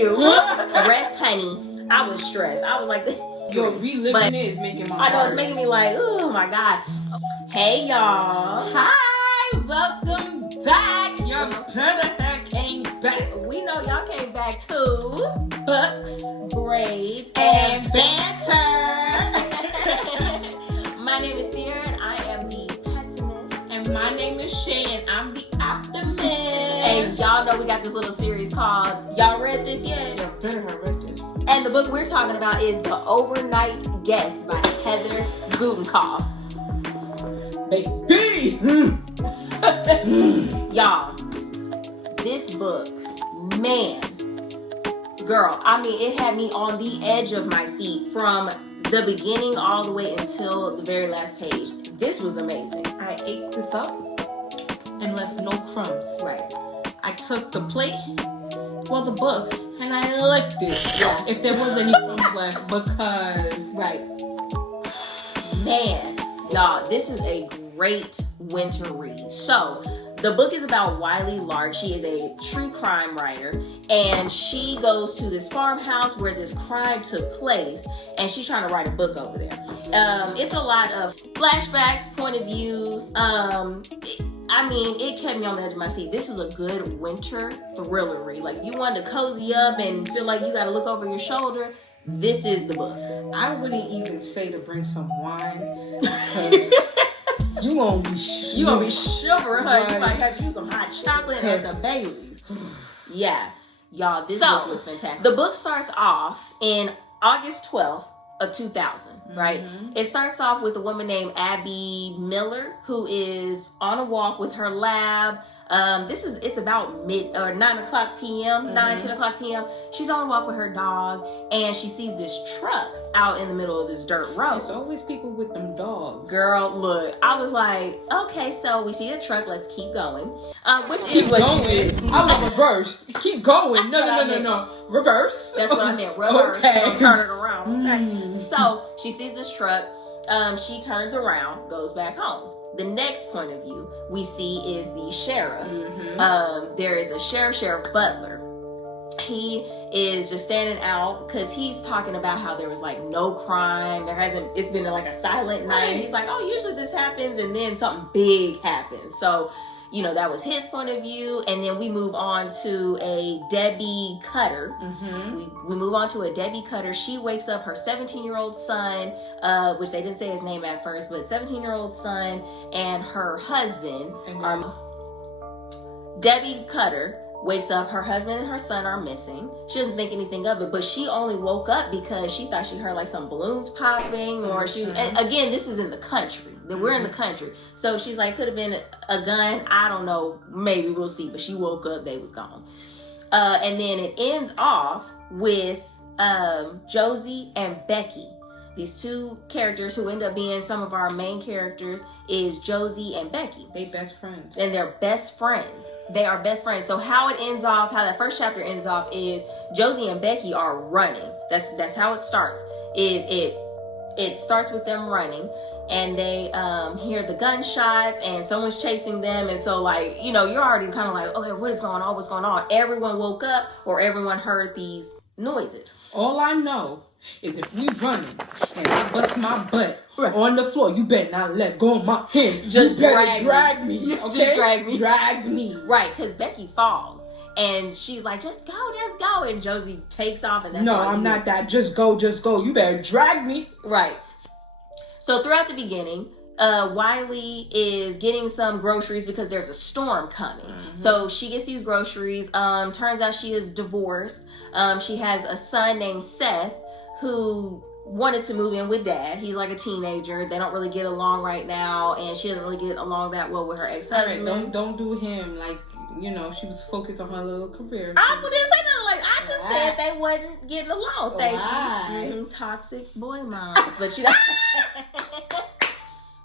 you. Rest, honey. I was stressed. I was like, yo, reliving it is making my I know, heart. it's making me like, oh my God. Hey, y'all. Hi, welcome back. Your brother came back. We know y'all came back to Books Braids and Banter. My name is Sierra and I am the pessimist. And my name is Shay and I'm the optimist. And y'all know we got this little series called, y'all read this yet? Your brother read this. And the book we're talking about is The Overnight Guest by Heather Gudenkauf. Baby! Y'all, this book, man, girl, I mean, it had me on the edge of my seat from the beginning all the way until the very last page. This was amazing. I ate this up and left no crumbs. Right. I took the plate, well, the book, and I licked it. Yeah. If there was any crumbs left, because... Right. Man, y'all, this is a great winter read. So, the book is about Wiley Lark. She is a true crime writer, and she goes to this farmhouse where this crime took place, and she's trying to write a book over there. It's a lot of flashbacks, point of views. It kept me on the edge of my seat. This is a good winter thriller read. Like, if you wanted to cozy up and feel like you got to look over your shoulder, this is the book. I wouldn't even say to bring some wine, because you gonna be shivering, honey. Right. You might have to use some hot chocolate and some Baileys. Yeah, y'all, this book was fantastic. The book starts off in August 12th of 2000, right? Mm-hmm. It starts off with a woman named Abby Miller who is on a walk with her lab. It's about 9 o'clock p.m., 10 o'clock p.m. She's on a walk with her dog, and she sees this truck out in the middle of this dirt road. It's always people with them dogs. Girl, look, I was like, okay, so we see the truck, let's keep going. Which Keep is what going. she did. I was reversed. Keep going. No. Reverse. That's what I meant. Reverse. Okay. Turn it around. Okay. So she sees this truck. She turns around, goes back home. The next point of view we see is the sheriff. There is a Sheriff Butler. He is just standing out because he's talking about how there was like no crime. It's been like a silent night. Right. He's like, oh, usually this happens and then something big happens. So, that was his point of view. And then we move on to a Debbie Cutter. We move on to a Debbie Cutter. She wakes up her 17-year-old son, which they didn't say his name at first, but 17-year-old son and her husband Debbie Cutter wakes up, her husband and her son are missing. She doesn't think anything of it, but she only woke up because she thought she heard like some balloons popping, or and again, this is in the country. We're in the country. So she's like, could have been a gun. I don't know. Maybe we'll see. But she woke up, they was gone. And then it ends off with Josie and Becky. These two characters who end up being some of our main characters is Josie and Becky. They best friends. And they're best friends. They are best friends. So how that first chapter ends off is Josie and Becky are running. That's how it starts. It starts with them running, and they hear the gunshots and someone's chasing them. And so you're already kind of like, okay, what is going on? What's going on? Everyone woke up or everyone heard these noises. All I know is if we running and I bust my butt on the floor, you better not let go of my hand. Just you better drag me. Okay? Just drag me. Drag me. Right, because Becky falls. And she's like, just go. And Josie takes off. And that's no, I'm not that. Just go. You better drag me. Right. So throughout the beginning, Wiley is getting some groceries because there's a storm coming. So she gets these groceries. Turns out she is divorced. She has a son named Seth who wanted to move in with dad. He's like a teenager. They don't really get along right now, and she doesn't really get along that well with her ex-husband. Right, don't do him like, she was focused on her little career. I didn't say nothing like, I just said they wasn't getting along. Thank you. Toxic boy moms. But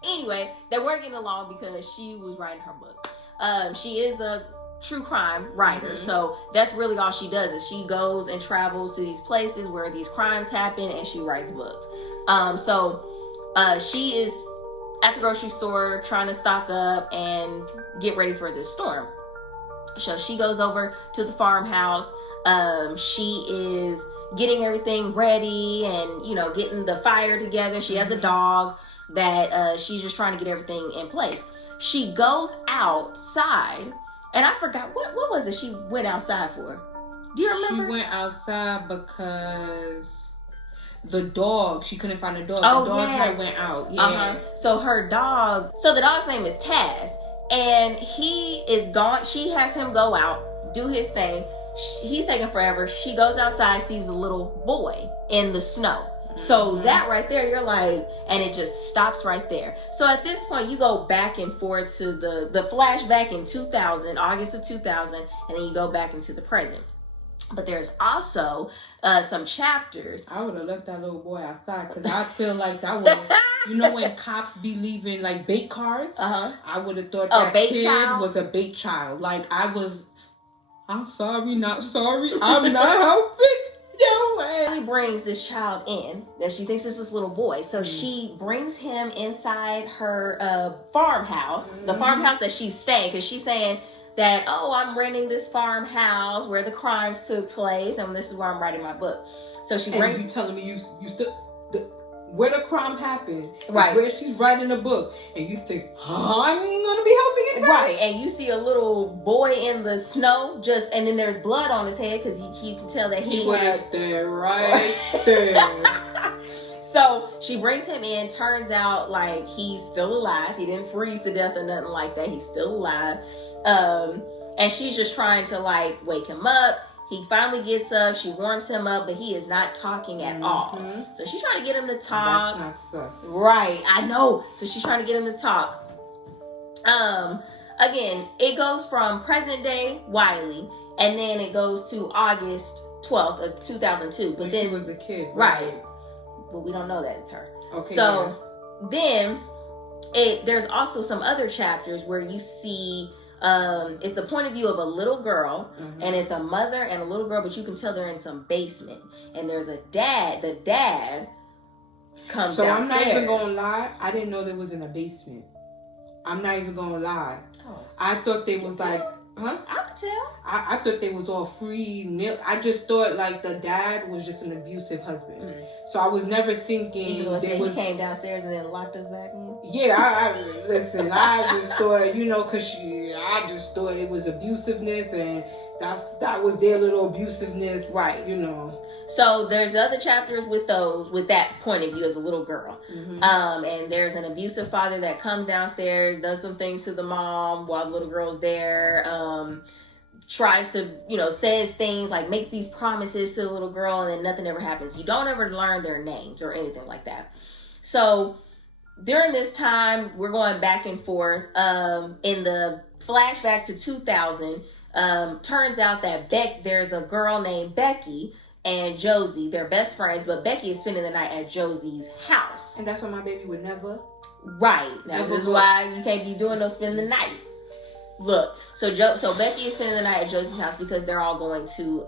anyway, they weren't getting along because she was writing her book. She is a true crime writer, so that's really all she does is she goes and travels to these places where these crimes happen, and she writes books. So she is at the grocery store trying to stock up and get ready for this storm. So she goes over to the farmhouse. She is getting everything ready and, you know, getting the fire together. She has a dog that she's just trying to get everything in place. She goes outside, and I forgot, what was it she went outside for? Do you remember? She went outside because the dog, she couldn't find the dog. Oh, the dog yes. had went out. Yeah. So her dog, so the dog's name is Taz, and he is gone. She has him go out, do his thing. He's taking forever. She goes outside, sees a little boy in the snow. So that right there, you're like, and it just stops right there. So at this point, you go back and forth to the flashback in 2000, August of 2000, and then you go back into the present. But there's also some chapters. I would have left that little boy outside because I feel like that was, you know, when cops be leaving like bait cars. I would have thought that kid was a bait child. Like I'm sorry, not sorry. I'm not helping. No way. She brings this child in that she thinks is this little boy. So she brings him inside her farmhouse, the farmhouse that she's staying, because she's saying that, oh, I'm renting this farmhouse where the crimes took place, and this is where I'm writing my book. So she brings. And you telling me you still where the crime happened, right? Where she's writing a book, and you think, I'm gonna be helping it, right? And you see a little boy in the snow, and then there's blood on his head because you can tell that he would have stayed right there. So she brings him in. Turns out like he's still alive. He didn't freeze to death or nothing like that. He's still alive. And she's just trying to like wake him up. He finally gets up. She warms him up, but he is not talking at all. So she's trying to get him to talk. That's not sus. Right, I know. So she's trying to get him to talk. Again, it goes from present day Wiley, and then it goes to August 12th of 2002. But then she was a kid, right? But we don't know that it's her. Okay. So then there's also some other chapters where you see. It's a point of view of a little girl, and it's a mother and a little girl, but you can tell they're in some basement, and there's a dad. The dad comes downstairs. I'm not even gonna lie, I didn't know they was in a basement. I'm not even gonna lie. I thought they was like, I could tell. I thought they was all free. I just thought like the dad was just an abusive husband. So I was never thinking. Even though he came downstairs and then locked us back in. Yeah, I listen. I just thought, you know, I just thought it was abusiveness, and that was their little abusiveness, right? You know. So there's other chapters with that point of view of the little girl. And there's an abusive father that comes downstairs, does some things to the mom while the little girl's there. Tries to, you know, says things like makes these promises to the little girl, and then nothing ever happens. You don't ever learn their names or anything like that. So during this time, we're going back and forth. In the flashback to 2000, turns out that there's a girl named Becky and Josie. They're best friends, but Becky is spending the night at Josie's house. And that's why my baby would never. Right. Now, this is why you can't be doing no spending the night. Look, so Becky is spending the night at Josie's house because they're all going to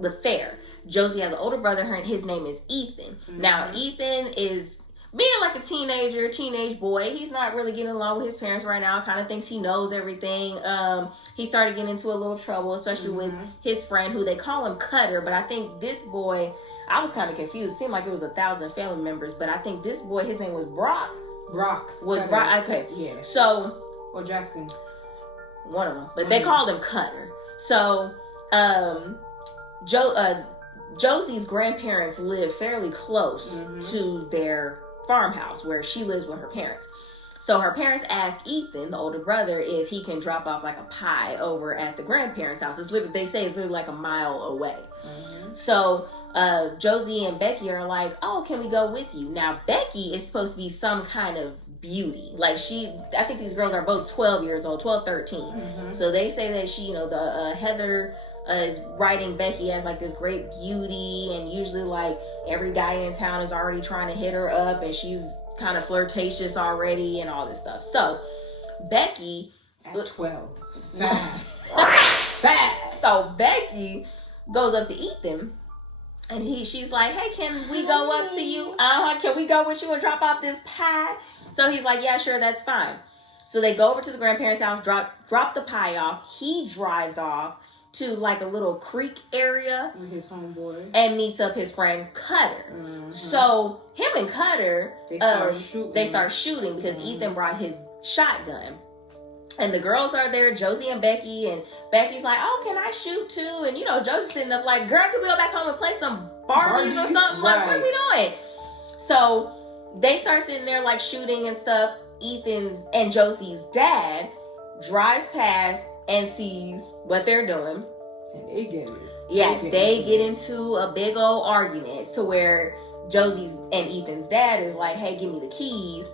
the fair. Josie has an older brother. His name is Ethan. Now, Ethan is being like a teenage boy. He's not really getting along with his parents right now. Kind of thinks he knows everything. He started getting into a little trouble, especially with his friend, who they call him Cutter. But I think this boy, I was kind of confused. It seemed like it was 1,000 family members, but I think this boy, his name was Brock. Was Cutter. Brock? Okay, yeah. So or Jackson. One of them, but they called him Cutter. So, Josie's grandparents live fairly close to their farmhouse where she lives with her parents. So her parents asked Ethan, the older brother, if he can drop off like a pie over at the grandparents' house. They say it's literally like a mile away. So Josie and Becky are like, oh, can we go with you? Now, Becky is supposed to be some kind of beauty. Like I think these girls are both 12 years old, 12, 13. So they say that she, Heather is writing Becky as like this great beauty, and usually like every guy in town is already trying to hit her up, and she's kind of flirtatious already and all this stuff. So Becky at 12, fast. So Becky goes up to Ethan, and she's like, hey, can we go up to you? Can we go with you and drop off this pie? So he's like, yeah, sure, that's fine. So they go over to the grandparents' house, drop the pie off. He drives off to like a little creek area with his homeboy and meets up his friend Cutter. Mm-hmm. So him and Cutter they start shooting because Ethan brought his shotgun. And the girls are there, Josie and Becky, and Becky's like, oh, can I shoot too? And, Josie's sitting up like, girl, can we go back home and play some Barbies or something? Right. Like, what are we doing? So they start sitting there like shooting and stuff. Ethan's and Josie's dad drives past and sees what they're doing. And they get it. Yeah, they get into a big old argument to where Josie's and Ethan's dad is like, hey, give me the keys.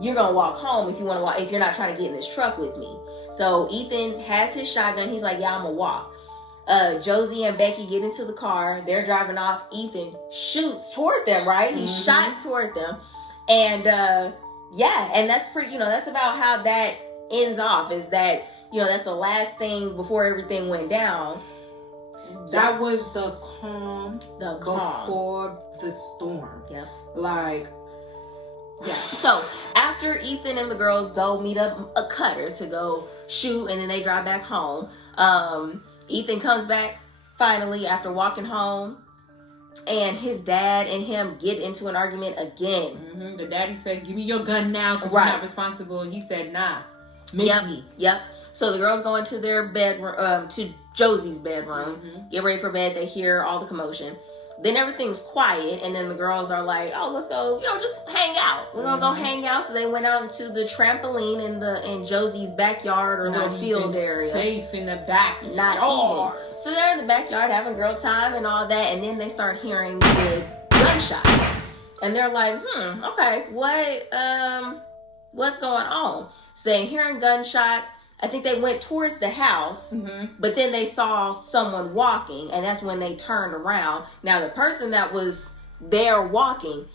You're gonna walk home if you want to walk. If you're not trying to get in this truck with me. So Ethan has his shotgun. He's like, yeah, I'm gonna walk. Josie and Becky get into the car. They're driving off. Ethan shoots toward them. Right, he shot toward them, and and that's pretty. That's about how that ends off. Is that that's the last thing before everything went down. That was the calm before the storm. Yep. Yeah. So after Ethan and the girls go meet up a Cutter to go shoot, and then they drive back home. Ethan comes back finally after walking home, and his dad and him get into an argument again. Mm-hmm. The daddy said, "Give me your gun now, because you're not responsible." And he said, "Nah, make me." Yep. So the girls go into their bedroom, to Josie's bedroom, get ready for bed. They hear all the commotion. Then everything's quiet, and then the girls are like, oh, let's go, just hang out. We're going to go hang out. So they went out into the trampoline in Josie's backyard or little field area. Safe in the backyard. Not even. So they're in the backyard having girl time and all that, and then they start hearing the gunshot. And they're like, okay, what's going on? So they're hearing gunshots. I think they went towards the house, but then they saw someone walking, and that's when they turned around. Now, the person that was there walking,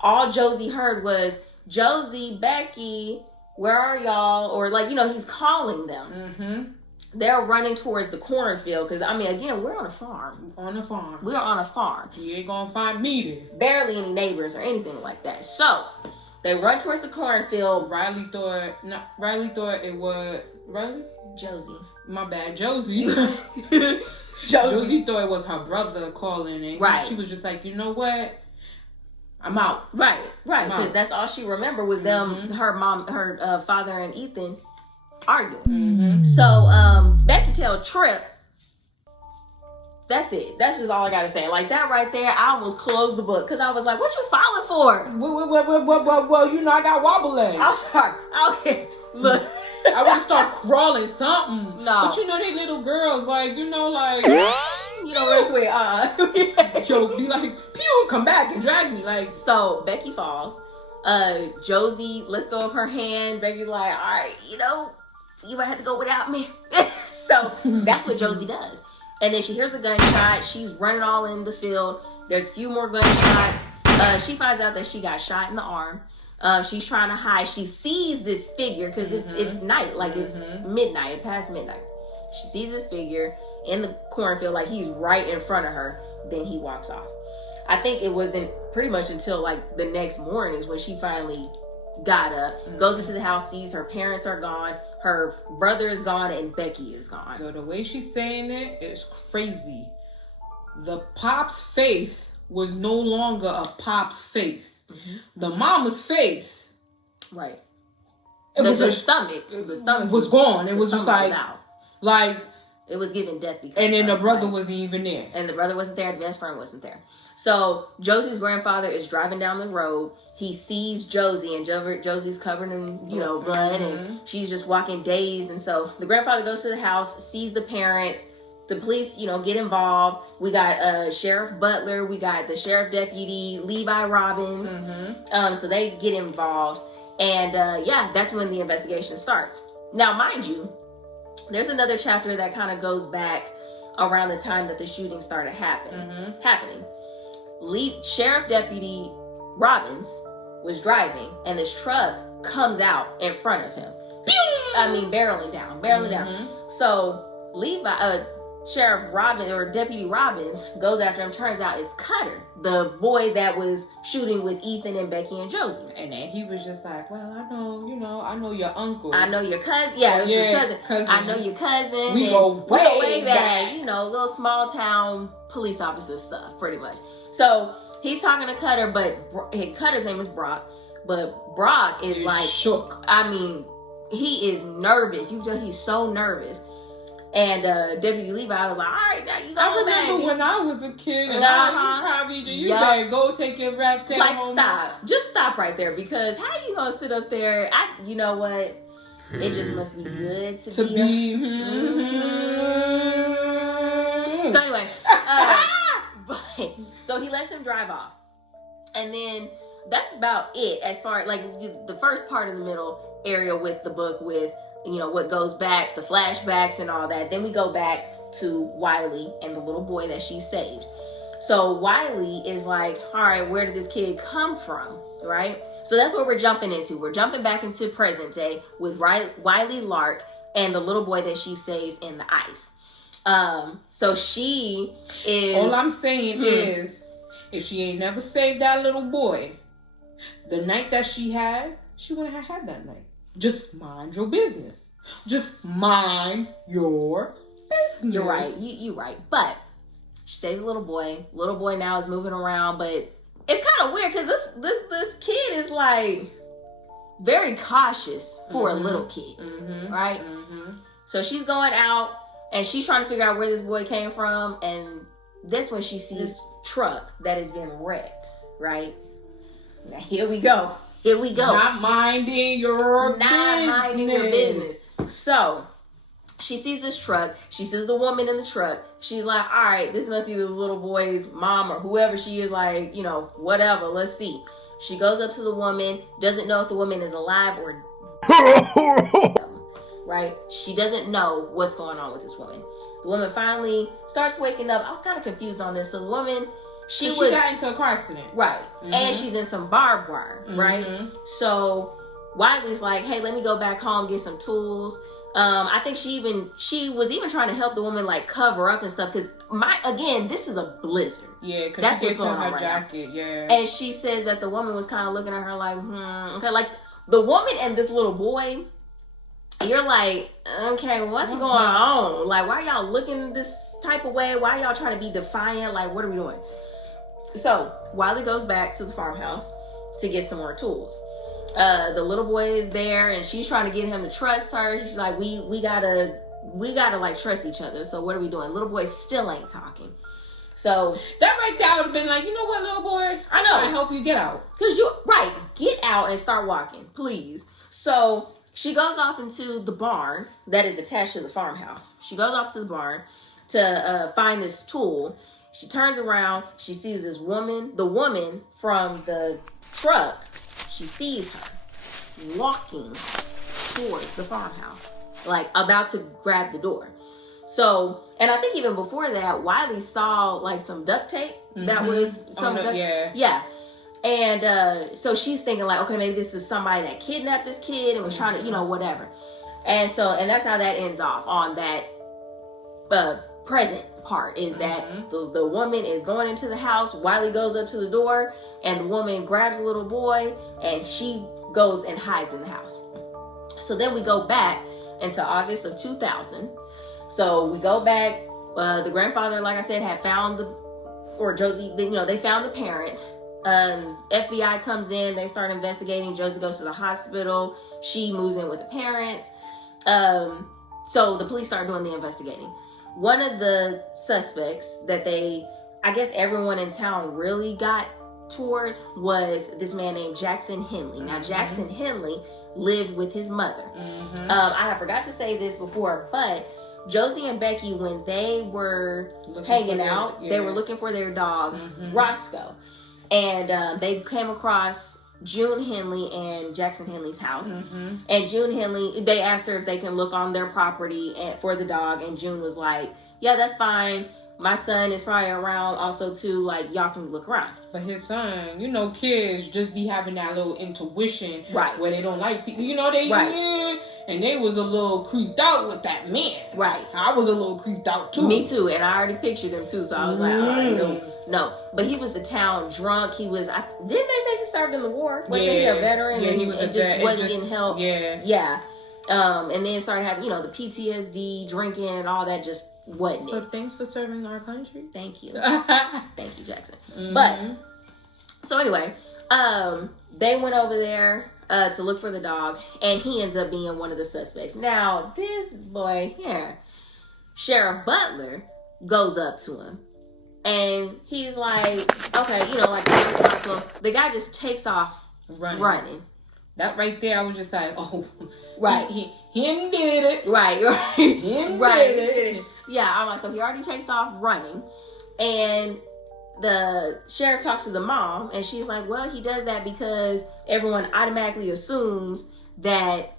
all Josie heard was, Josie, Becky, where are y'all? Or he's calling them. They're running towards the cornfield because, again, we're on a farm. We're on a farm. You ain't gonna find me there. Barely any neighbors or anything like that. So they run towards the cornfield. Riley thought it was Josie. My bad, Josie. Josie thought it was her brother calling, and she was just like, you know what? I'm out. Right. Because that's all she remembered was them, her mom, her father, and Ethan arguing. So Becky tell Trip. That's it. That's just all I gotta say. Like that right there, I almost closed the book because I was like, "What you filing for?" Well, I got wobble legs. I'm sorry. Okay, look. I would start crawling something. No. But they little girls, real quick, She'll be like, pew, come back and drag me. So Becky falls. Josie lets go of her hand. Becky's like, all right, you might have to go without me. So that's what Josie does. And then she hears a gunshot. She's running all in the field. There's a few more gunshots. She finds out that she got shot in the arm. She's trying to hide. She sees this figure because it's night, it's midnight, past midnight. She sees this figure in the cornfield, he's right in front of her. Then he walks off. I think it wasn't pretty much until the next morning is when she finally got up, goes into the house, sees her parents are gone, her brother is gone, and Becky is gone. So the way she's saying it is crazy. The pop's face was no longer a pop's face. The mama's face, right? The stomach was gone. It was just it was giving death because. And then the brother wasn't even there. And the brother wasn't there. The best friend wasn't there. So Josie's grandfather is driving down the road. He sees Josie, and Josie's covered in blood, and she's just walking dazed. And so the grandfather goes to the house, sees the parents. The police, get involved. We got Sheriff Butler. We got the sheriff deputy, Levi Robbins. So they get involved. And that's when the investigation starts. Now, mind you, there's another chapter that kind of goes back around the time that the shooting started happening. Sheriff Deputy Robbins was driving, and this truck comes out in front of him. Barreling down. So Sheriff Robbins or Deputy Robbins goes after him. Turns out it's Cutter, the boy that was shooting with Ethan and Becky and Josie. And then he was just like, well, I know your uncle. I know your cousin. Yeah, it was his cousin. I know your cousin. We go way back. Little small town police officer stuff, pretty much. So he's talking to Cutter, but Cutter's name is Brock. But Brock is like shook. I mean, he is nervous. He's so nervous. And Deputy Levi was like, all right, now you go I remember when I was a kid, and you better go take your rap down. Like, stop. Just stop right there, because how you gonna sit up there? You know what? It just must be good to be. So anyway, so he lets him drive off. And then that's about it as far like the first part of the middle area with the book with what goes back, the flashbacks and all that. Then we go back to Wiley and the little boy that she saved. So Wiley is like, all right, where did this kid come from? Right? So that's what we're jumping into. We're jumping back into present day with Wiley Lark and the little boy that she saves in the ice. So she is... All I'm saying is, if she ain't never saved that little boy, the night that she wouldn't have had that night. Just mind your business. Just mind your business. You're right. You're right. But she saves a little boy. Little boy now is moving around, but it's kind of weird because this kid is like very cautious for a little kid, right? So she's going out and she's trying to figure out where this boy came from, and that's when she sees this truck that has been wrecked, right? Now here we go. Not minding your business. So she sees this truck. She sees the woman in the truck. She's like, all right, this must be this little boy's mom or whoever she is, like, whatever. Let's see. She goes up to the woman, doesn't know if the woman is alive or right? She doesn't know what's going on with this woman. The woman finally starts waking up. I was kind of confused on this. So the woman... She got into a car accident. Right. And she's in some barbed wire, right? So Wiley's like, hey, let me go back home, get some tools. I think she was even trying to help the woman like cover up and stuff. Cause this is a blizzard. Yeah. Cause that's what's going on her jacket. Yeah. And she says that the woman was kind of looking at her like, okay. Like the woman and this little boy, you're like, okay, what's going on? Like, why are y'all looking this type of way? Why are y'all trying to be defiant? Like, what are we doing? So Wiley goes back to the farmhouse to get some more tools. The little boy is there and she's trying to get him to trust her. She's like, we gotta like trust each other. So what are we doing? Little boy still ain't talking. So that right there would have been like, you know what, little boy? I know. I help you get out. Get out and start walking, please. So she goes off into the barn that is attached to the farmhouse. She goes off to the barn to find this tool. She turns around. She sees this woman, the woman from the truck. She sees her walking towards the farmhouse, like about to grab the door. So, and I think even before that, Wiley saw like some duct tape that was yeah. And so she's thinking like, okay, maybe this is somebody that kidnapped this kid and was trying to, whatever. And so, and that's how that ends off on that present part is that the woman is going into the house. Wiley goes up to the door and the woman grabs a little boy and she goes and hides in the house. So then we go back into August of 2000. So we go back. The grandfather, like I said, had found Josie, they found the parents. FBI comes in. They start investigating. Josie goes to the hospital. She moves in with the parents. So the police start doing the investigating. One of the suspects that I guess everyone in town really got towards was this man named Jackson Henley. Now, Jackson Henley lived with his mother. I forgot to say this before, but Josie and Becky, when they were hanging out, they were looking for their dog, Roscoe. And they came across June Henley and Jackson Henley's house. And June Henley, they asked her if they can look on their property for the dog. And June was like, yeah, that's fine. My son is probably around also too. Like, y'all can look around. But his son, kids just be having that little intuition. Right. Where they don't like people. and they was a little creeped out with that man. Right. I was a little creeped out too. Me too, and I already pictured him too, so I was like, all right, no. But he was the town drunk. He was, didn't they say he starved in the war? Wasn't he a veteran? Yeah, and he was and just wasn't getting help. Yeah. Yeah. And then started having, the PTSD, drinking, and all that just wasn't it. But thanks for serving our country. Thank you. Thank you, Jackson. But, so anyway, they went over there to look for the dog, and he ends up being one of the suspects. Now, this boy here, Sheriff Butler, goes up to him, and he's like, okay, like, talk to him. The guy just takes off running. That right there, I was just like, oh, right. He did it. Right. He did it. Yeah, I'm like, so he already takes off running, and the sheriff talks to the mom, and she's like, well, he does that because everyone automatically assumes that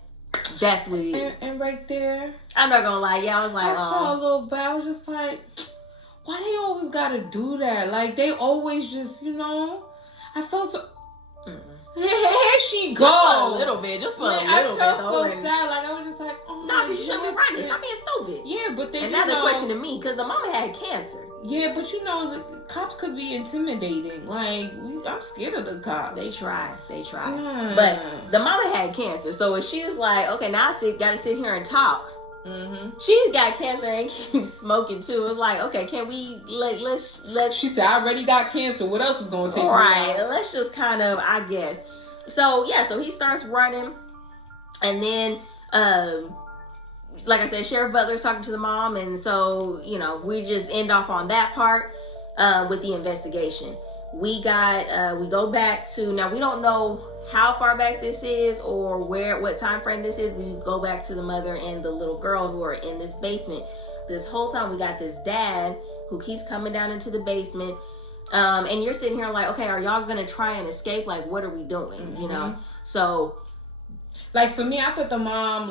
that's what he is. And right there, I'm not gonna lie, I was like, I felt a little bad. I was just like, why they always gotta do that? Like, they always just, I felt so... Here she goes. Just for a little bit. I felt so sad. Like, I was just like, oh no, because you shouldn't be running. Stop being stupid. Yeah, but then, and now they're questioning me because the mama had cancer. Yeah, but the cops could be intimidating. Like, I'm scared of the cops. They try. Yeah. But the mama had cancer, so if she's like, okay, now I gotta sit here and talk. Mm-hmm. She's got cancer and keeps smoking too. It's like, okay, can we let's She said, I already got cancer. What else is going to take me out? Let's just kind of, I guess. So yeah, so he starts running, and then like I said, Sheriff Butler's talking to the mom, and so we just end off on that part with the investigation. We go back to, now we don't know how far back this is or what time frame this is. We go back to the mother and the little girl who are in this basement. This whole time we got this dad who keeps coming down into the basement. And you're sitting here like, okay, are y'all going to try and escape? Like, what are we doing? Mm-hmm. So. Like, for me, I thought the mom,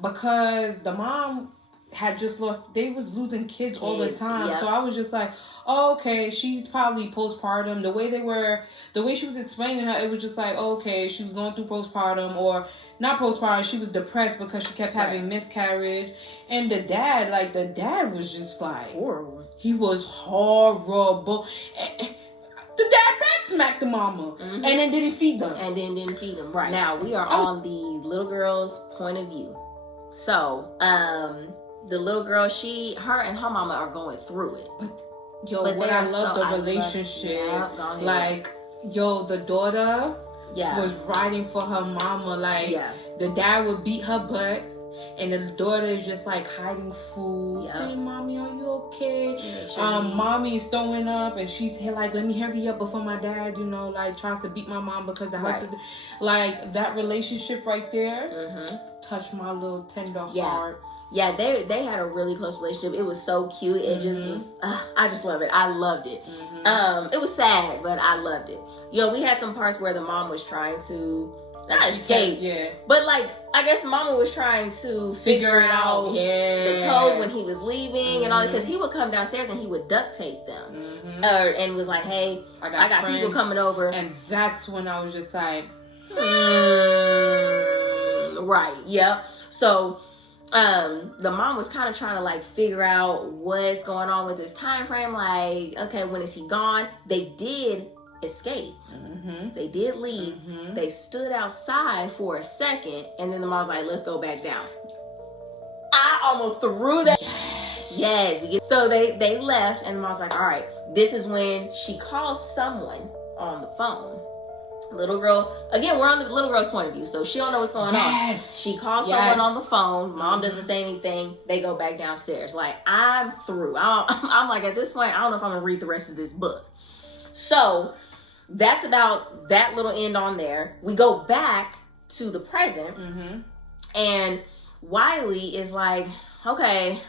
because the mom had just they was losing kids all the time. Yep. So I was just like, oh, okay, she's probably postpartum. The way she was explaining her, it was just like, okay, she was going through postpartum, or not postpartum, she was depressed because she kept having miscarriage. And the dad was just like horrible. He was horrible. The dad back smacked the mama, and then didn't feed them. Right. Now we are on the little girl's point of view. So, the little girl, her and her mama are going through it. But what I love the relationship. The daughter was riding for her mama. The dad would beat her butt, and the daughter is just hiding food. Saying, "Mommy, are you okay?" Mommy is throwing up, and she's here let me hurry up before my dad, tries to beat my mom because the house is that relationship right there. Touched my little tender heart. Yeah, they had a really close relationship. It was so cute. It just was, I just love it. I loved it. It was sad, but I loved it. We had some parts where the mom was trying to not escape, but I guess mama was trying to figure out the code when he was leaving and all that, because he would come downstairs and he would duct tape them, and was like, "Hey, I got people coming over," and that's when I was just like, right, yep. So. The mom was kind of trying to figure out what's going on with this time frame. Okay, when is he gone? They did escape. They did leave. They stood outside for a second, and then the mom was like, "Let's go back down." I almost threw that. Yes. So they left, and the mom was like, "All right." This is when she calls someone on the phone. Little girl, again, we're on the little girl's point of view, so she don't know what's going on. She calls someone on the phone. Mom doesn't say anything. They go back downstairs. I'm through. I'm at this point, I don't know if I'm gonna read the rest of this book. So that's about that little end on there. We go back to the present, and Wiley is like, okay,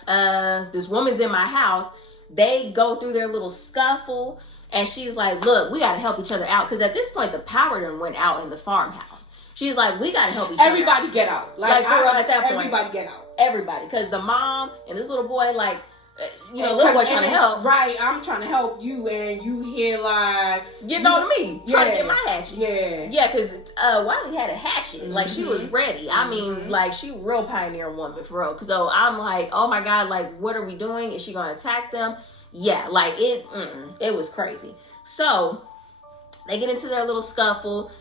this woman's in my house. They go through their little scuffle. And she's like, look, we got to help each other out. Because at this point, the power done went out in the farmhouse. She's like, we got to help each other out. Everybody get out. At that point. Everybody get out. Everybody. Because the mom and this little boy, you know, little boy trying to help. Right, I'm trying to help you, and you here like getting on to me, trying to get my hatchet. Yeah, because Wiley had a hatchet. Like, she was ready. I mean, like, she real pioneer woman for real. So I'm like, oh my God, like, what are we doing? Is she gonna attack them? Yeah, like it was crazy. So they get into their little scuffle.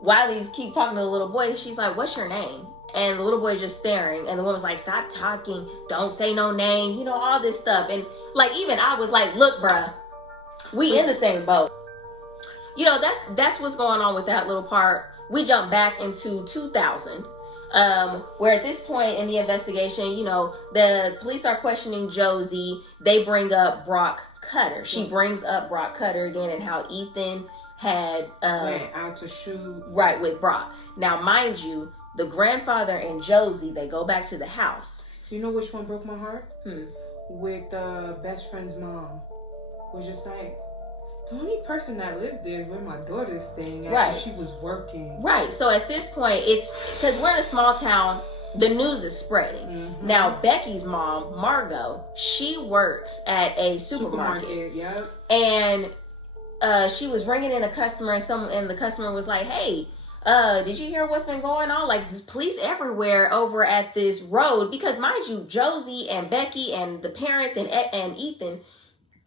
Wiley's keep talking to the little boy. She's like, what's your name? And the little boy's just staring. And the woman's like, stop talking. Don't say no name. You know, all this stuff. And like, even I was like, look, bruh, we in the same boat. You know, that's what's going on with that little part. We jump back into 2000. Where at this point in the investigation, you know, the police are questioning Josie. They bring up Brock Cutter. She brings up Brock Cutter again and how Ethan had went out to shoot. Right, with Brock. Now, mind you, the grandfather and Josie, they go back to the house. You know which one broke my heart? With the best friend's mom. Was just like, the only person that lives there is where my daughter's staying at. Right. She was working. Right. So at this point, it's because we're in a small town. The news is spreading. Now, Becky's mom, Margot, she works at a supermarket. Yep. And she was ringing in a customer, and the customer was like, hey, did you hear what's been going on? Like, there's police everywhere over at this road. Because mind you, Josie and Becky and the parents and Ethan,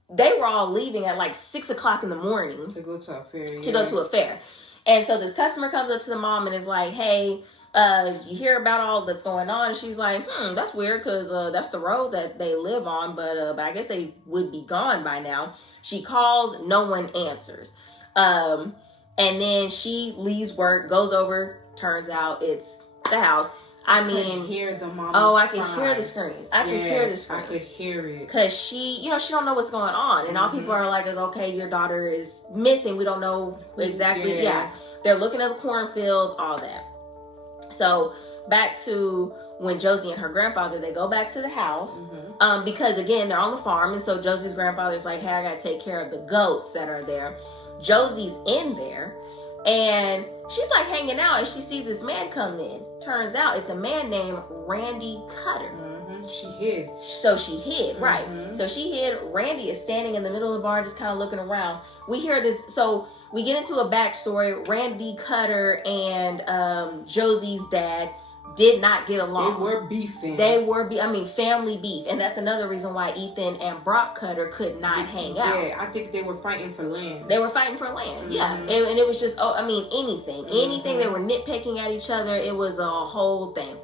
they were all leaving at like 6 o'clock in the morning. To go to a fair. Go to a fair. And so this customer comes up to the mom and is like, hey, you hear about all that's going on? And she's like, that's weird, because that's the road that they live on, but I guess they would be gone by now. She calls, no one answers. And then she leaves work, goes over, turns out it's the house. I mean, hear the mom. Oh, I can hear the scream. I can hear the scream. I could hear it. Because she don't know what's going on. And all people are like, is okay, your daughter is missing. We don't know exactly. Yeah. They're looking at the cornfields, all that. So back to when Josie and her grandfather, they go back to the house. Because again, they're on the farm. And so Josie's grandfather's like, hey, I got to take care of the goats that are there. Josie's in there. And she's like hanging out, and she sees this man come in. Turns out it's a man named Randy Cutter. She hid. So she hid, right. So she hid. Randy is standing in the middle of the barn just kind of looking around. We hear this. So we get into a backstory. Randy Cutter and Josie's dad did not get along. They were beefing. Family beef. And that's another reason why Ethan and Brock Cutter could not hang out. Yeah, I think they were fighting for land. Yeah. And it was just, anything. Anything. They were nitpicking at each other. It was a whole thing.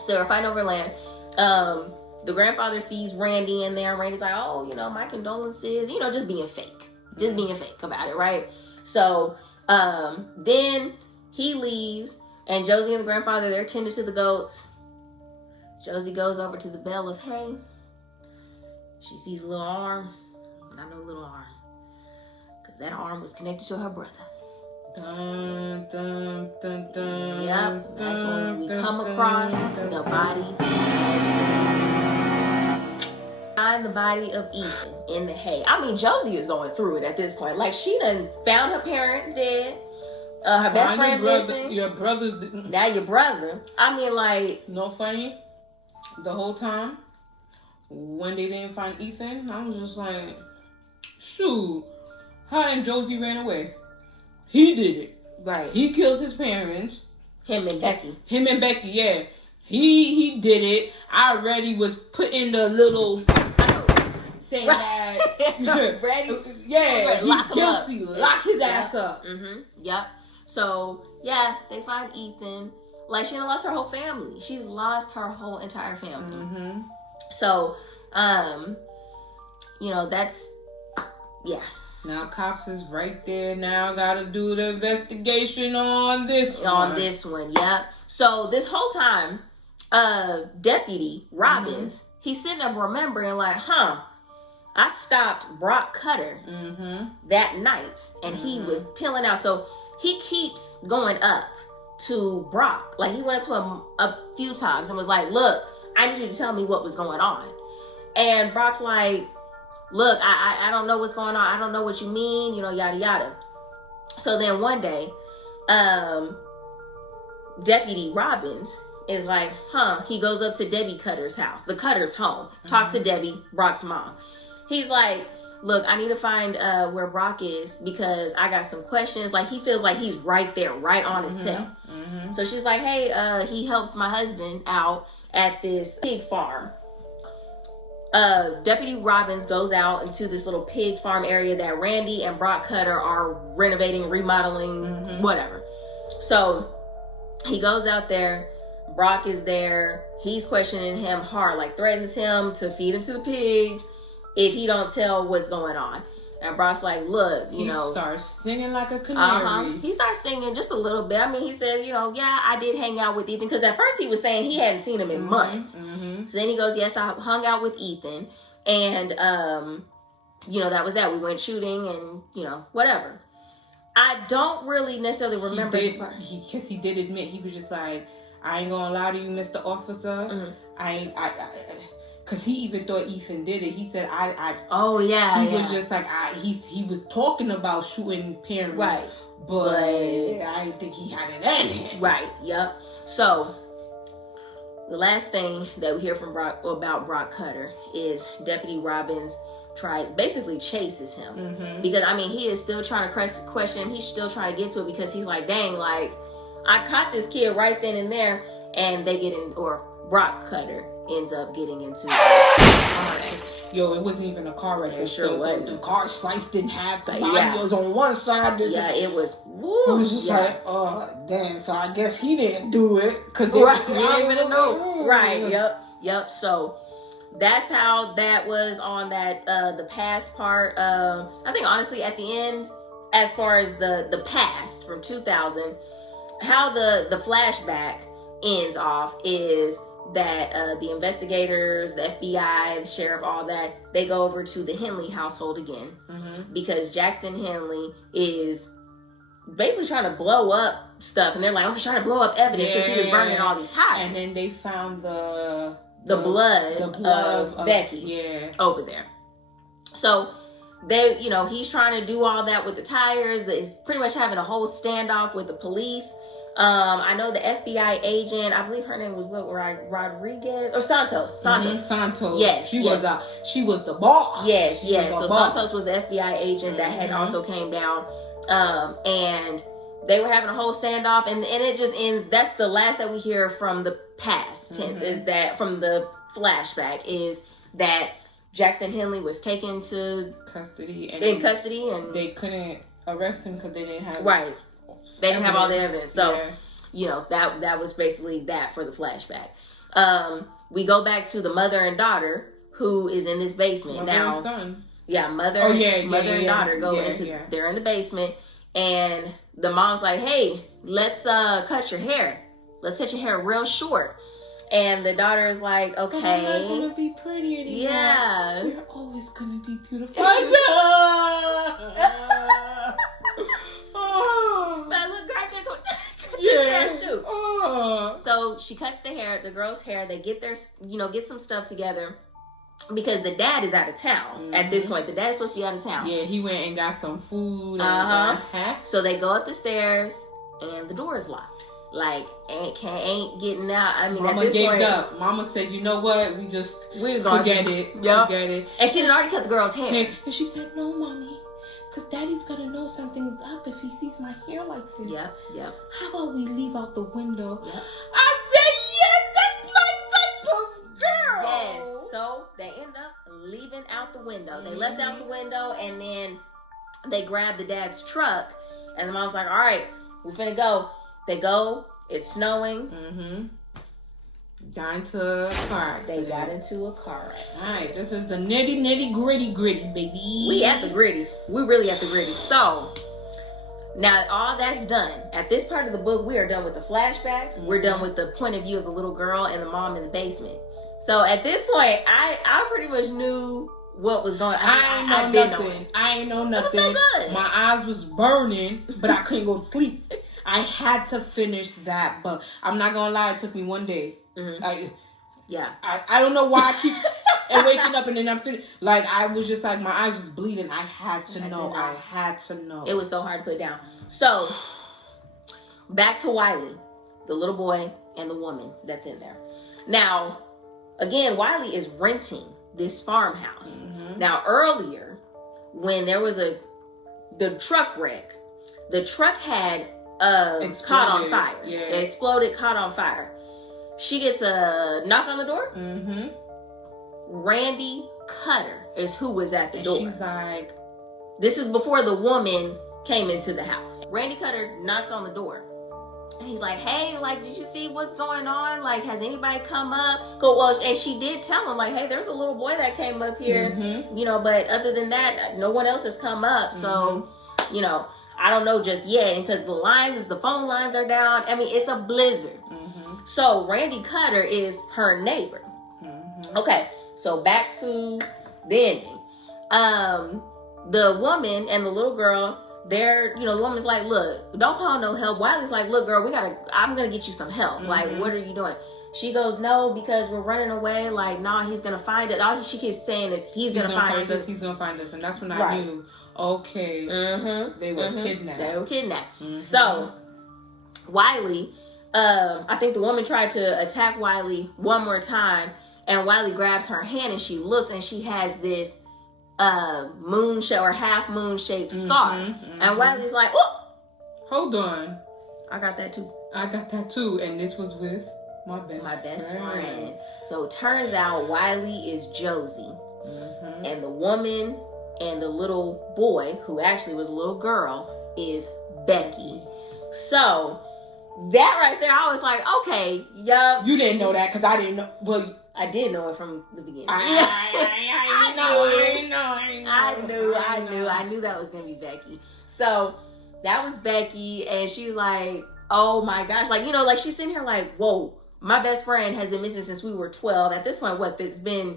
So they're fighting over land. The grandfather sees Randy in there. Randy's like, oh, my condolences. Just being fake. Just being fake about it, right? So then he leaves. And Josie and the grandfather, they're tending to the goats. Josie goes over to the bale of hay. She sees a little arm. Not no little arm. Because that arm was connected to her brother. Dun, dun, dun, dun, yep. That's when we come across the body. Find the body of Ethan in the hay. I mean, Josie is going through it at this point. Like, she done found her parents dead. Her best friend missing. Your brother's. Now your brother. I mean, like. No funny. The whole time, when they didn't find Ethan, I was just like, shoot. Her and Josie ran away. He did it. Right. He killed his parents. Him and Becky, yeah. He did it. I already was putting the little. Saying that. Ready? Yeah. He's guilty. Lock his ass up. Yep. So, yeah, they find Ethan. Like, she done lost her whole family. She's lost her whole entire family. So, that's, yeah. Now, cops is right there now. Gotta do the investigation on this one. On this one, yeah. So, this whole time, Deputy Robbins, he's sitting up remembering, like, I stopped Brock Cutter that night. And he was peeling out. So, he keeps going up to Brock. Like, he went up to him a few times and was like, look, I need you to tell me what was going on. And Brock's like, look, I don't know what's going on. I don't know what you mean, yada, yada. So then one day, Deputy Robbins is like, he goes up to Debbie Cutter's house, the Cutter's home, talks to Debbie, Brock's mom. He's like, look, I need to find where Brock is because I got some questions. Like, he feels like he's right there, right on his tail. So she's like, hey, he helps my husband out at this pig farm. Deputy Robbins goes out into this little pig farm area that Randy and Brock Cutter are renovating, remodeling, whatever. So he goes out there. Brock is there. He's questioning him hard, like threatens him to feed him to the pigs if he don't tell what's going on. And Brock's like, look, you know. He starts singing like a canary. He starts singing just a little bit. I mean, he says, yeah, I did hang out with Ethan. Because at first he was saying he hadn't seen him in months. So then he goes, yes, I hung out with Ethan. And, that was that. We went shooting and, whatever. I don't really necessarily remember the part. Because he did admit, he was just like, I ain't gonna lie to you, Mr. Officer. Because he even thought Ethan did it. He said, He was just like, he was talking about shooting Perry. Right. But I didn't think he had it in him. Right, yep. So, the last thing that we hear from about Brock Cutter is Deputy Robbins basically chases him. Because, he is still trying to question. He's still trying to get to it because he's like, dang, like, I caught this kid right then and there, and they get in, or Brock Cutter ends up getting into Yo, it wasn't even a car wreck. It sure wasn't. The car sliced in half. The body was on one side. It was. Woo, it was just like, oh, damn. So I guess he didn't do it. Right. You don't even know. Right. Yep. So that's how that was on that, the past part. I think honestly at the end, as far as the past from 2000, how the flashback ends off is that the investigators, the FBI, the sheriff, all that, they go over to the Henley household again because Jackson Henley is basically trying to blow up stuff, and they're like, he's trying to blow up evidence because he was burning all these tires. And then they found the blood of Becky over there. So they, he's trying to do all that with the tires. He's pretty much having a whole standoff with the police. I know the FBI agent, I believe her name was Rodriguez or Santos. Santos. Yes. She was the boss. Yes. So Santos was the FBI agent that had also came down. And they were having a whole standoff, and it just ends. That's the last that we hear from the past tense, is that from the flashback is that Jackson Henley was taken to custody, and they couldn't arrest him because they didn't have They didn't have all the evidence. So, that was basically that for the flashback. We go back to the mother and daughter who is in this basement mother now. And son. Yeah, mother and daughter go into. They're in the basement, and the mom's like, "Hey, let's cut your hair. Let's cut your hair real short." And the daughter is like, "Okay, I'm not gonna be pretty anymore. Yeah, you're always gonna be beautiful." That look great. Shoot. So she cuts the hair, the girl's hair. They get their, get some stuff together. Because the dad is out of town at this point. The dad's supposed to be out of town. Yeah, he went and got some food. So they go up the stairs and the door is locked. Like, ain't getting out. Mama at this gave point, up. Mama said, you know what? We just forget it. Forget it. And she had already cut the girl's hair. And she said, no, Mommy. Because Daddy's going to know something's up if he sees my hair like this. Yep. How about we leave out the window? Yep. I said, yes, that's my type of girl. Yes. So they end up leaving out the window. They left out the window, and then they grabbed the dad's truck, and the mom's like, all right, we finna go. They go. It's snowing. Got into a car accident. They got into a car accident. All right, this is the nitty gritty, baby. We at the gritty. We really at the gritty. So now all that's done. At this part of the book, we are done with the flashbacks. We're done with the point of view of the little girl and the mom in the basement. So at this point, I pretty much knew what was going on. I ain't know nothing. It was so good. My eyes was burning, but I couldn't go to sleep. I had to finish that, but I'm not gonna lie, it took me one day. I don't know why I keep and waking up and then I'm finished. Like, I was just like, my eyes was bleeding. I had to know. I had to know. It was so hard to put down. So back to Wiley, the little boy and the woman that's in there. Now, again, Wiley is renting this farmhouse. Mm-hmm. Now, earlier, when there was the truck wreck, the truck had caught on fire. Yeah. It exploded, caught on fire. She gets a knock on the door. Mm-hmm. Randy Cutter is who was at the door. She's like, this is before the woman came into the house. Randy Cutter knocks on the door. And he's like, hey, like, did you see what's going on? Like, has anybody come up? Well, and she did tell him, like, hey, there's a little boy that came up here, mm-hmm. you know, but other than that, no one else has come up. So, mm-hmm. you know, I don't know just yet. And because the phone lines are down. I mean, it's a blizzard. Mm-hmm. So Randy Cutter is her neighbor. Mm-hmm. Okay, so back to the ending. The woman and the little girl, the woman's like, look, don't call no help. Wiley's like, look, girl, I'm going to get you some help. Mm-hmm. Like, what are you doing? She goes, no, because we're running away. Like, nah, he's going to find us. All she keeps saying is, he's going to find us. He's going to find us. And that's when I knew, okay, mm-hmm. they were mm-hmm. kidnapped. They were kidnapped. Mm-hmm. So, Wiley, I think the woman tried to attack Wiley one more time. And Wiley grabs her hand and she looks and she has this moon shape or half moon shaped scar. Mm-hmm. And Wiley's like, oh, hold on, I got that too. And this was with my best friend. So it turns out Wiley is Josie. Mm-hmm. And the woman and the little boy, who actually was a little girl, is Becky. So that right there, I was like, okay, yeah. You didn't know that because I didn't know. Well, I did know it from the beginning. I knew that was gonna be Becky. So that was Becky, and she was like, oh my gosh, like, you know, like she's sitting here like, whoa, my best friend has been missing since we were 12. At this point, it's been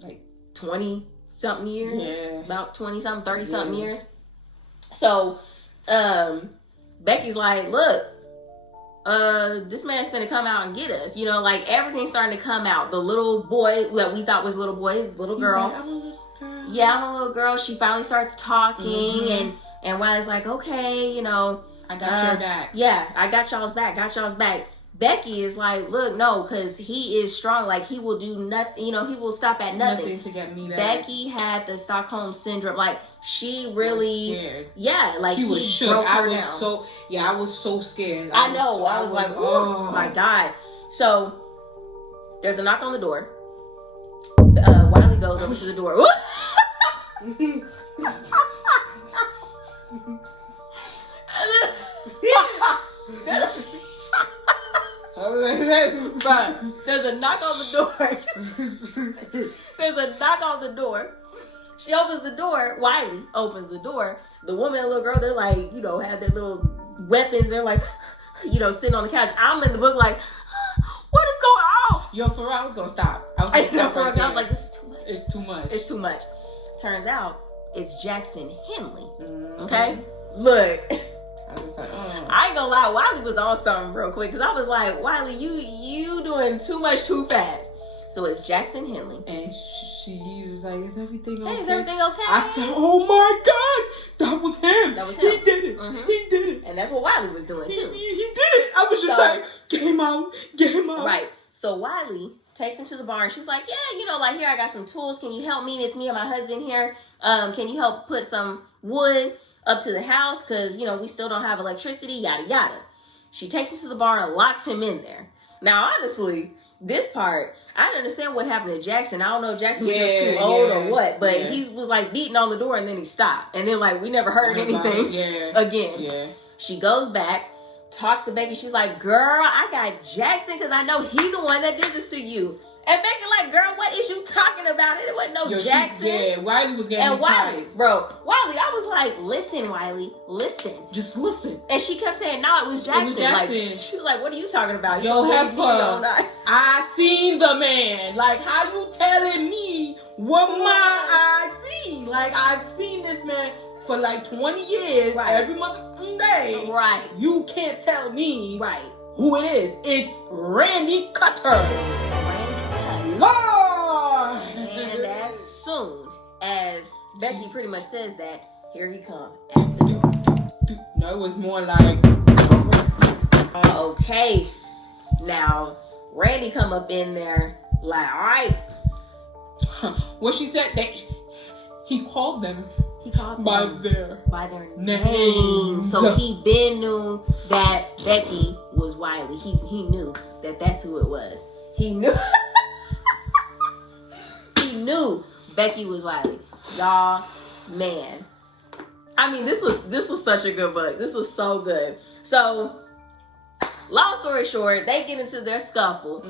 like 20 something years, about 20 something, 30 something years. So Becky's like, look, this man's finna come out and get us. You know, like everything's starting to come out. The little boy that we thought was little boy is little girl. Like, I'm a little girl. Yeah, I'm a little girl. She finally starts talking, mm-hmm. and Wiley's like, okay, you know, I got your back. Yeah, I got y'all's back. Becky is like, look, no, because he is strong. Like, he will do nothing. You know, he will stop at nothing to get me back. Becky had the Stockholm syndrome. Like, she really, was scared. Yeah, like she was shook. I was so scared. I was like, oh my God. So there's a knock on the door. Wiley goes over to the door. There's a knock on the door. She opens the door. Wiley opens the door. The woman and little girl, they're like, you know, have their little weapons. They're like, you know, sitting on the couch. I'm in the book like, what is going on? Yo, for real, I was going to stop. I was like, this is too much. It's too much. Turns out, it's Jackson Henley. Mm-hmm. Okay? Look. I was like, oh. I ain't gonna lie, Wiley was on something real quick because I was like, Wiley, you doing too much too fast. So it's Jackson Henley, and she's like, is everything okay? Hey, is everything okay? I said, oh my God, that was him. He did it. Mm-hmm. He did it. And that's what Wiley was doing too. He did it. I was just like, get him out. Right. So Wiley takes him to the barn. She's like, yeah, you know, like, here, I got some tools. Can you help me? It's me and my husband here. Can you help put some wood up to the house? Because, you know, we still don't have electricity, yada, yada. She takes him to the barn and locks him in there. Now, honestly, this part, I didn't understand what happened to Jackson. I don't know if Jackson was just too old or what, but he was like beating on the door and then he stopped. And then, like, we never heard anything again. Yeah. She goes back, talks to Becky. She's like, girl, I got Jackson because I know he's the one that did this to you. And Becky like, girl, what is you talking about? It wasn't no Jackson. Wiley was getting Wiley, I was like, listen, Wiley, listen. Just listen. And she kept saying, no, it was Jackson. Like, she was like, what are you talking about? Yo, I seen the man. Like, how you telling me what my eyes seen? Like, I've seen this man for like 20 years, every motherfucking day. Right. You can't tell me who it is. It's Randy Cutter. Lord! And as soon as Becky pretty much says that, here he comes. No, it was more like... Okay. Now, Randy come up in there like, all right. What she said, he called them. He called them by their names. So he been knew that Becky was Wiley. He knew that that's who it was. He knew. He knew Becky was Wiley. Y'all, man. I mean, this was such a good book. This was so good. So, long story short, they get into their scuffle.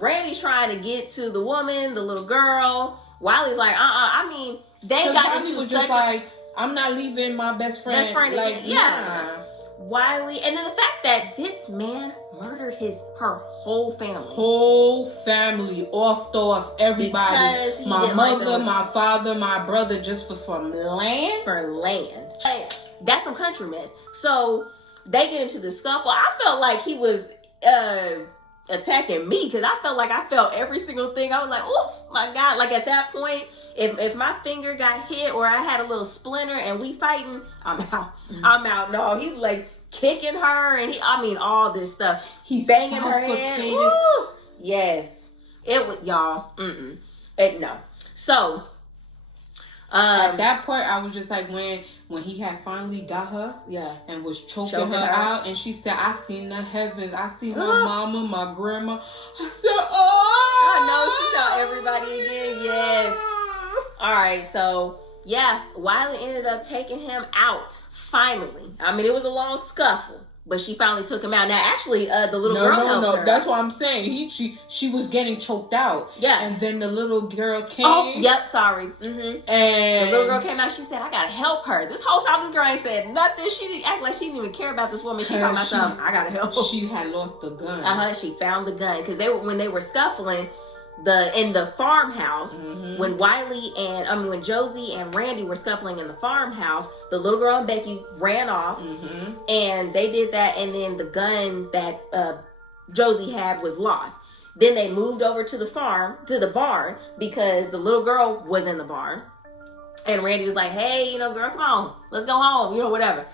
Randy's trying to get to the woman, the little girl. Wiley's like, I mean, they got into was such just like, I'm not leaving my best friend. Like, yeah. Nah. Wiley, and then the fact that this man murdered her whole family, off everybody. My mother, my father, my brother, just for land. For land. That's some country mess. So they get into the scuffle. I felt like he was attacking me because I felt like I felt every single thing. I was like, oh my God. Like at that point, if my finger got hit or I had a little splinter and we fighting, I'm out. I'm out. No, he's like kicking her and all this stuff. He's banging her head. Woo! Yes. It was, y'all. No. So, at that point, I was just like, when he had finally got her, and was choking her out, and she said, "I seen the heavens, I seen my mama, my grandma." I said, "Oh, I know." She saw everybody again. Yes. All right, so Wiley ended up taking him out. Finally, I mean, it was a long scuffle, but she finally took him out. Now, actually, the little girl helped her. That's what I'm saying. She was getting choked out. Yeah, and then the little girl came. Oh, yep. Sorry. And the little girl came out. She said, "I gotta help her." This whole time, this girl ain't said nothing. She didn't act like she didn't even care about this woman. She talking about something. I gotta help. She had lost the gun. She found the gun because when they were scuffling. In the farmhouse, when when Josie and Randy were scuffling in the farmhouse, the little girl and Becky ran off, and they did that, and then the gun that Josie had was lost. Then they moved over to the barn, because the little girl was in the barn, and Randy was like, "Hey, girl, come on, let's go home, whatever."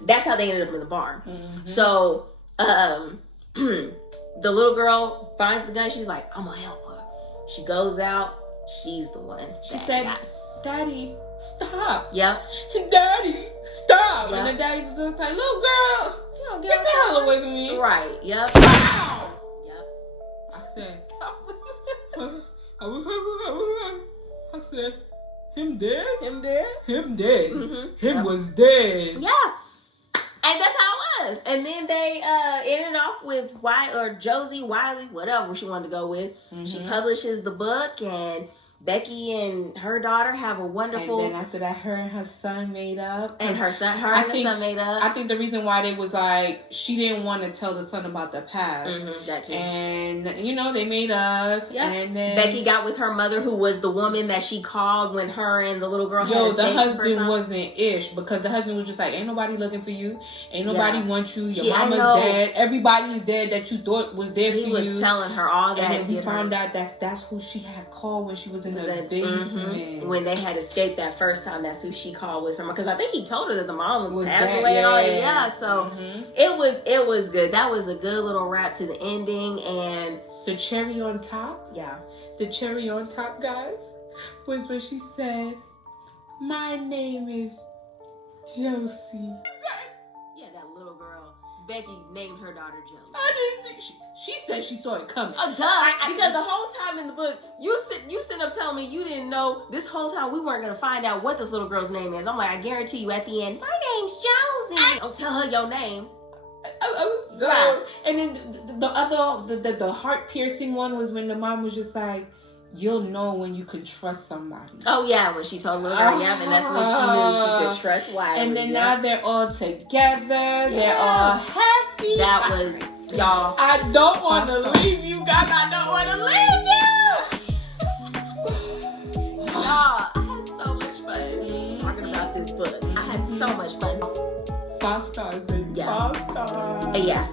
That's how they ended up in the barn. So, the little girl finds the gun. She's like, "I'm gonna help her." She goes out. She's the one. She said, "Daddy, stop." Yep. "Daddy, stop." Yep. And the daddy was just like, "Little girl, get the hell away from me." Right. Yep. Wow. Yep. I said, I said, him dead? Him dead? Him dead. Him was dead. Yeah. And that's how it was. And then they ended off with Josie, Wiley, whatever she wanted to go with. She publishes the book, and Becky and her daughter have a wonderful... And then after that, her and her son made up. And her son made up. I think the reason why they was like, she didn't want to tell the son about the past. That too. And, they made up. Yeah. And then Becky got with her mother, who was the woman that she called when her and the little girl had escaped. The husband wasn't ish, because the husband was just like, ain't nobody looking for you. Ain't nobody want you. Your mama's dead. Everybody's dead that you thought was there for you. He was telling her all that. And then we found out that's who she had called when she was in the basement. When they had escaped that first time, that's who she called with someone. Because I think he told her that the mom was passed away and all that. Yeah, so it was good. That was a good little wrap to the ending. And the cherry on top, the cherry on top, guys, was when she said, "My name is Josie." Yeah, that little girl. Becky named her daughter Josie. I didn't see. She said she saw it coming. Oh, duh! Because the whole time in the book, you sit up telling me you didn't know. This whole time we weren't gonna find out what this little girl's name is. I'm like, I guarantee you at the end, my name's Josie. Don't tell her your name. Right. And then the heart piercing one was when the mom was just like, "You'll know when you can trust somebody." Oh yeah, when she told little girl, and that's when she knew she could trust Wiley. And then now they're all together. They're all happy. That was, y'all. I don't want to leave you guys. I don't want to leave you. Y'all, I had so much fun talking about this book. I had so much fun. 5 stars, baby. Yeah. 5 stars. Yeah.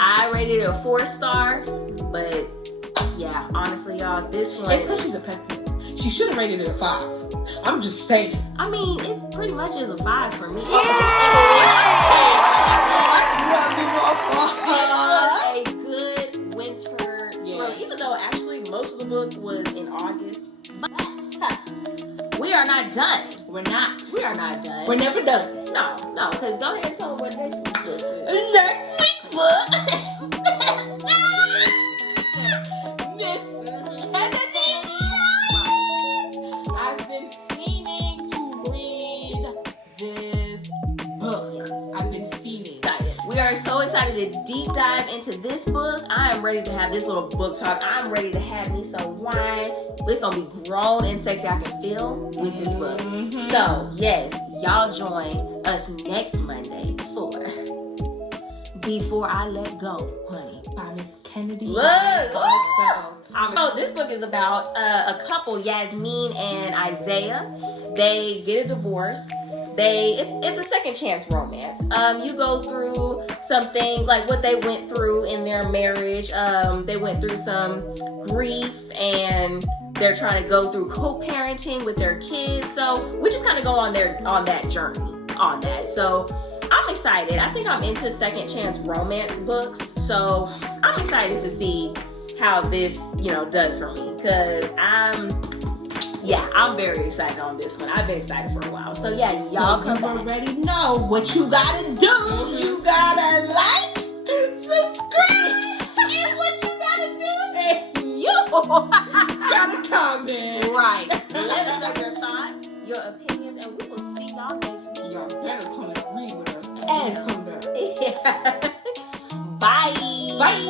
I rated it a 4-star, but yeah, honestly, y'all, this one. It's because she's a pessimist. She should have rated it a 5. I'm just saying. I mean, it pretty much is a 5 for me. Yeah. It was a good Actually, most of the book was in August. But we are not done. We're not. We are not done. We're never done. No, because go ahead and tell them what next week's book is. Next week's book. Miss Kennedy. I've been fiending to read this book. I've been fiending. We are so excited to deep dive into this book. I am ready to have this little book talk. I'm ready to have me some wine. It's going to be grown and sexy, I can feel, with this book. Mm-hmm. So, yes, y'all join us next Monday for Before I Let Go, honey. By Miss Kennedy. Look! So this book is about a couple, Yasmin and Isaiah. They get a divorce. It's a second chance romance. You go through something like what they went through in their marriage. They went through some grief and they're trying to go through co-parenting with their kids. So we just kind of go on that journey on that. So I'm excited. I think I'm into second chance romance books. So I'm excited to see how this, does for me. Because I'm very excited on this one. I've been excited for a while. So yeah, y'all come back. You already know what you gotta do. Mm-hmm. You gotta like, subscribe, and what you gotta do is you gotta comment. Right. Let us know your thoughts, your opinions, and we will see y'all next week. Y'all better come and read with us and come back. Bye. Bye.